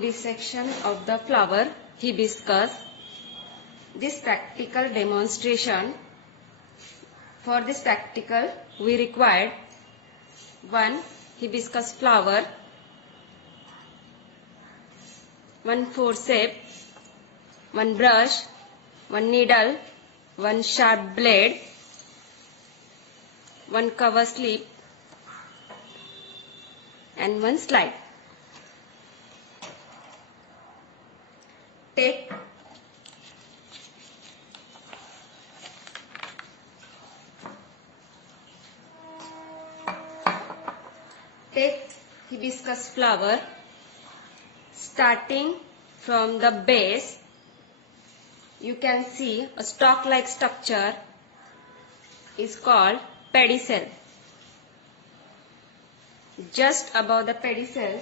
Dissection of the flower hibiscus. This practical demonstration. For this practical, we required 1 hibiscus flower, 1 forceps, 1 brush, 1 needle, 1 sharp blade, 1 cover slip, and 1 slide. Take hibiscus flower, starting from the base. You can see a stalk-like structure is called pedicel. Just above the pedicel,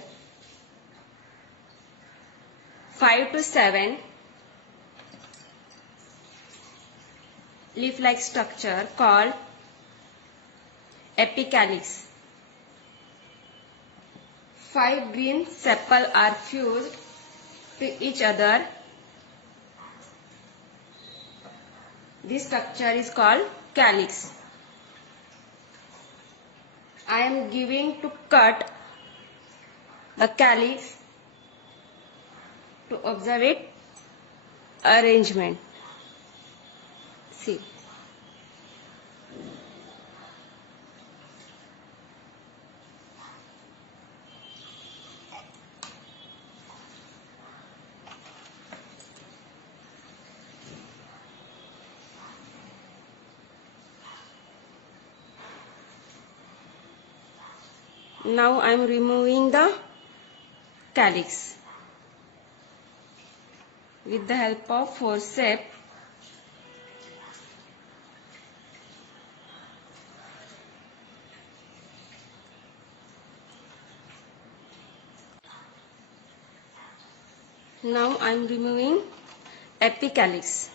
5 to 7 leaf-like structure called apicalyx. 5 green sepals are fused to each other. This structure is called calyx. I am giving to cut the calyx to observe it arrangement. See. Now I am removing the calyx with the help of forceps. Now I am removing apicalyx.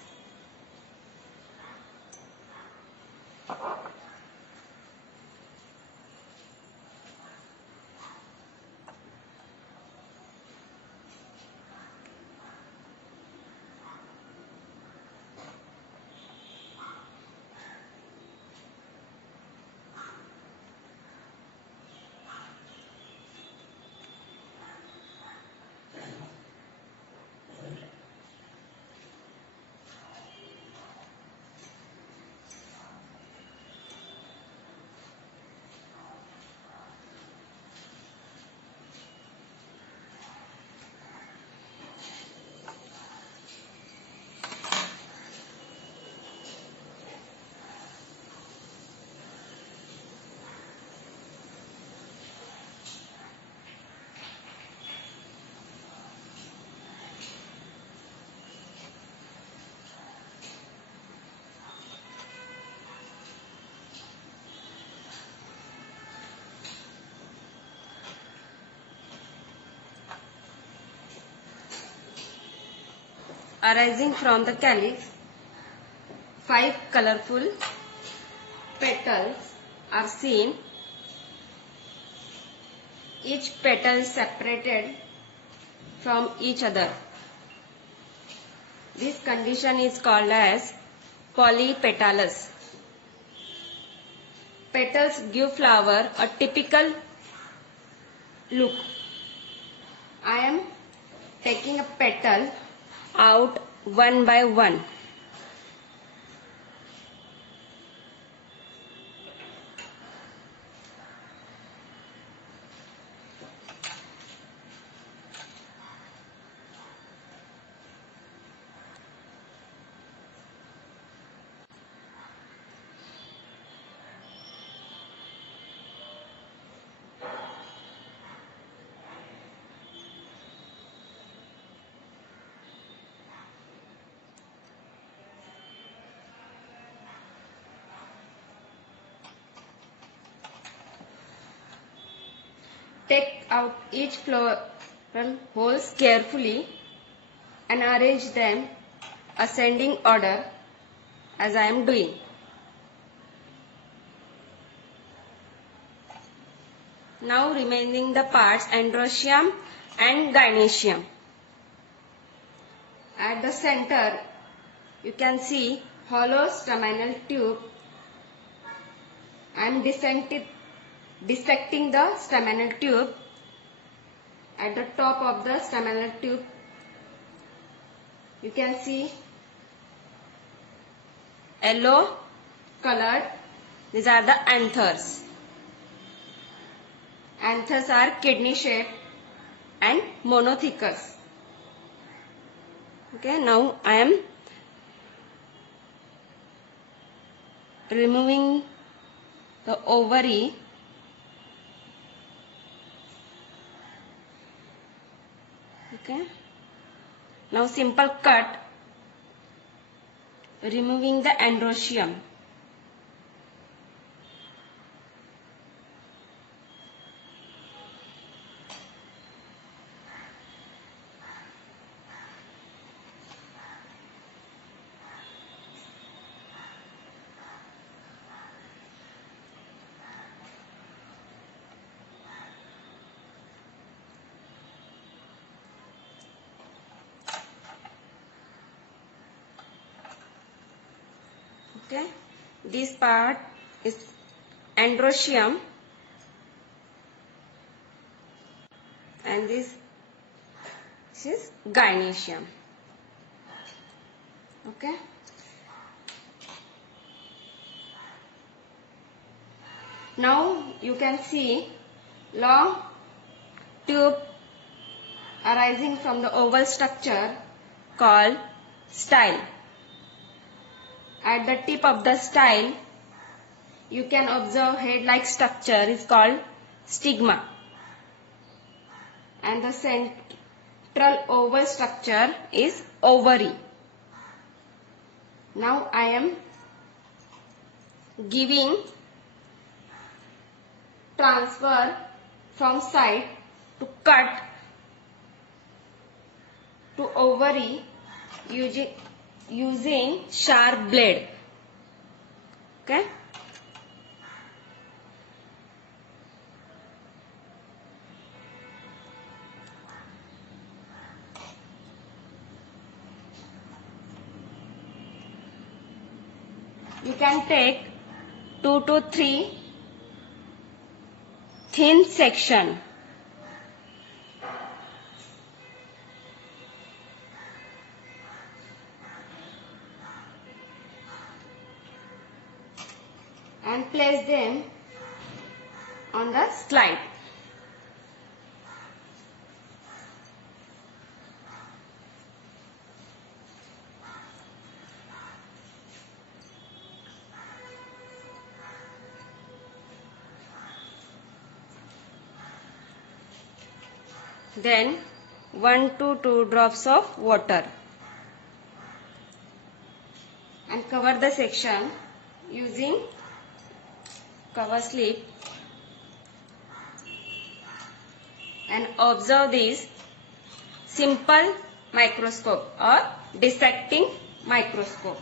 Arising from the calyx, 5 colorful petals are seen. Each petal is separated from each other. This condition is called as polypetalous. Petals give flower a typical look. I am taking a petal out one by one. Take out each floral holes carefully and arrange them ascending order as I am doing. Now remaining the parts androecium and gynoecium. At the center, you can see hollow staminal tube. I am dissecting the staminal tube. At the top of the staminal tube, you can see yellow colored. These are the anthers. Anthers are kidney shaped and monothecous. Okay, now I am removing the ovary. Okay, now simple cut, removing the androecium. Okay, this part is androecium and this is gynoecium. Okay, now you can see long tube arising from the oval structure called style. At the tip of the style, you can observe head-like structure is called stigma. And the central oval structure is ovary. Now I am giving transfer from side to cut to ovary using sharp blade. Okay, you can take 2 to 3 thin section. And place them on the slide. Then 1 to 2 drops of water and cover the section using cover slip and observe this simple microscope or dissecting microscope.